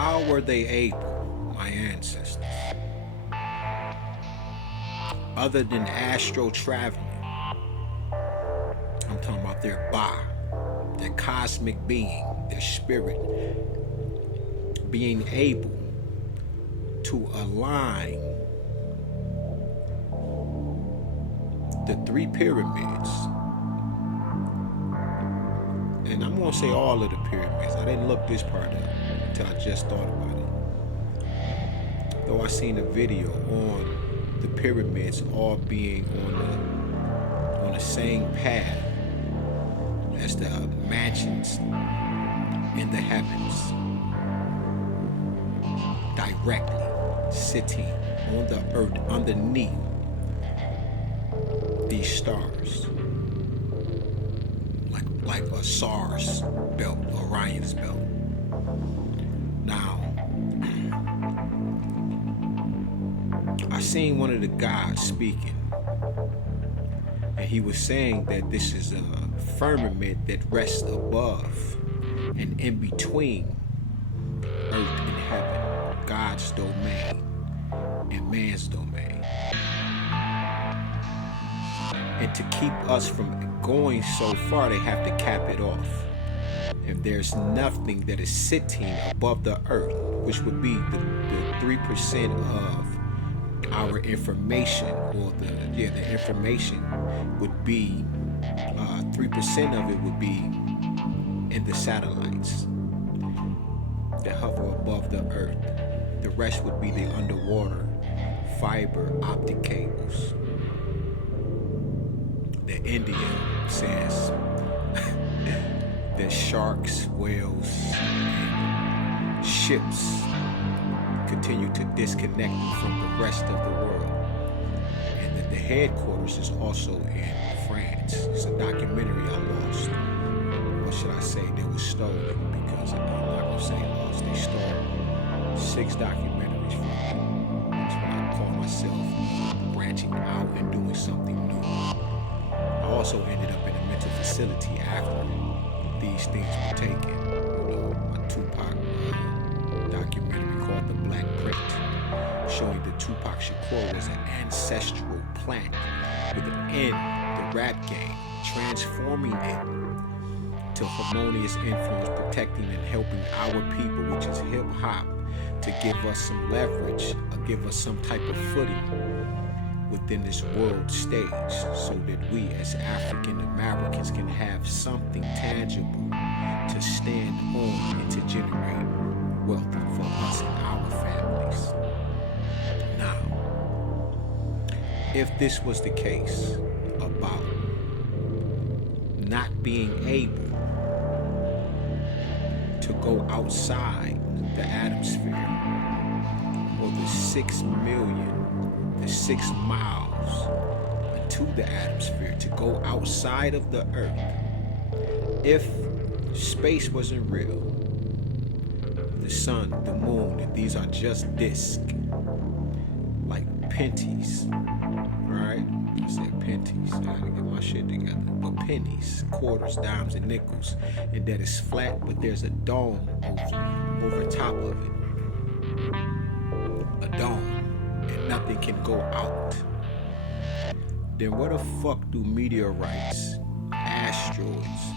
How were they able, my ancestors, other than astral traveling? I'm talking about their Ba, their cosmic being, their spirit, being able to align the three pyramids. And I'm going to say all of the pyramids. I didn't look this part up until I just thought about it. Though I seen a video on the pyramids all being on the same path as the mansions in the heavens, directly sitting on the earth underneath these stars, like a SARS belt, Orion's belt. Now, I seen one of the guys speaking, and he was saying that this is a firmament that rests above and in between earth and heaven, God's domain and man's domain. And to keep us from going so far, they have to cap it off. And there's nothing that is sitting above the earth, which would be the 3% of our information, or the information would be 3% of it would be in the satellites that hover above the earth. The rest would be the underwater fiber optic cables. The Indian says that sharks, whales, and ships continue to disconnect from the rest of the world, and that the headquarters is also in France. It's a documentary I lost. What should I say? They were stolen, because I'm not gonna say lost. They stole 6 documentaries from me. That's when I call myself branching out and doing something new. I also ended up in a mental facility after these things were taken. You know, my Tupac documentary called The Black Print, showing that Tupac Shakur was an ancestral plant within the rap game, transforming it to harmonious influence, protecting and helping our people, which is hip hop, to give us some leverage or give us some type of footing within this world stage, so that we as African Americans can have something tangible to stand on and to generate wealth for us and our families. Now, if this was the case about not being able to go outside the atmosphere, or the 6 miles into the atmosphere, to go outside of the earth, if space wasn't real, the sun, the moon, and these are just discs, like pennies, right? I said pennies, I gotta get my shit together. But pennies, quarters, dimes, and nickels, and that is flat, but there's a dome over top of it. A dome, and nothing can go out. Then where the fuck do meteorites, asteroids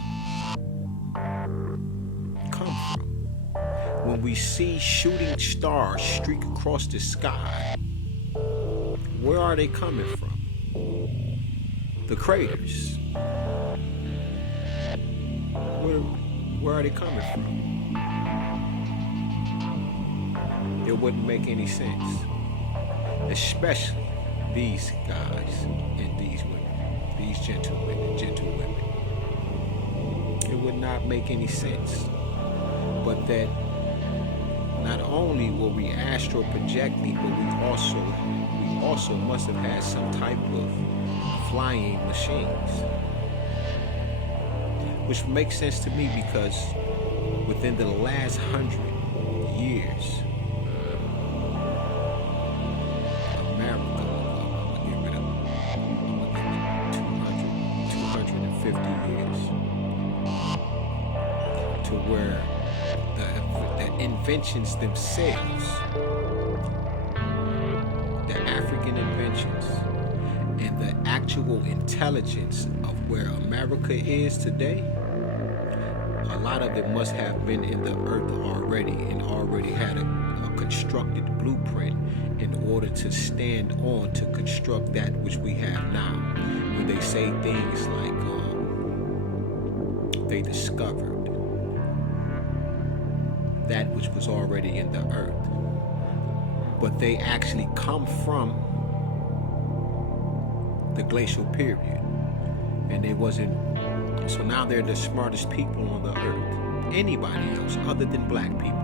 come from? When we see shooting stars streak across the sky, where are they coming from? The craters. Where are they coming from? It wouldn't make any sense. Especially these guys and these women, these gentlemen and gentlewomen. It would not make any sense. But that not only were we astral projecting, but we also must have had some type of flying machines. Which makes sense to me, because within the last 100 years, America, I'm gonna give it 250 years, to where the inventions themselves, the African inventions, and the actual intelligence of where America is today, a lot of it must have been in the earth already and already had a constructed blueprint in order to stand on to construct that which we have now. When they say things like they discovered that which was already in the earth, but they actually come from the glacial period, and it wasn't. So now they're the smartest people on the earth. Anybody else other than black people.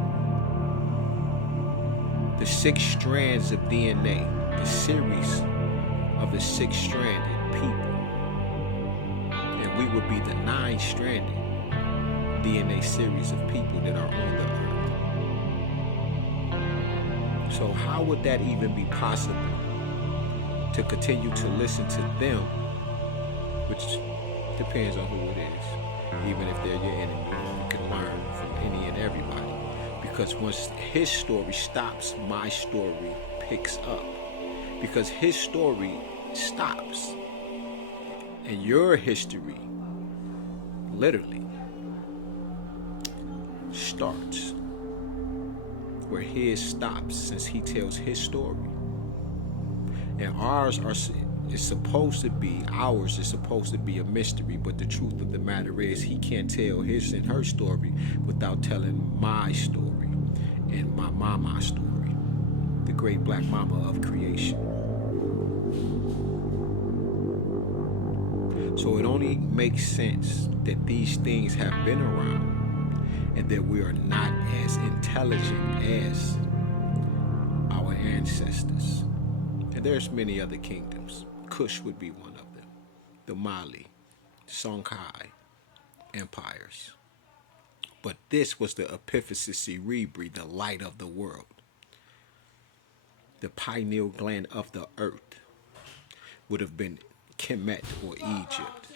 The 6 strands of DNA, the series of the 6-stranded people, and we would be the 9-stranded DNA series of people that are on the earth. So how would that even be possible to continue to listen to them, which depends on who it is, even if they're your enemy? You can learn from any and everybody, because once his story stops, my story picks up, because his story stops and your history literally starts where his stops, since he tells his story. And ours is supposed to be a mystery, but the truth of the matter is he can't tell his and her story without telling my story and my mama's story, the great black mama of creation. So it only makes sense that these things have been around and that we are not as intelligent as our ancestors. And there's many other kingdoms. Kush would be one of them. The Mali, Songhai empires. But this was the Epiphysis cerebri, the light of the world. The pineal gland of the earth would have been Kemet or Egypt.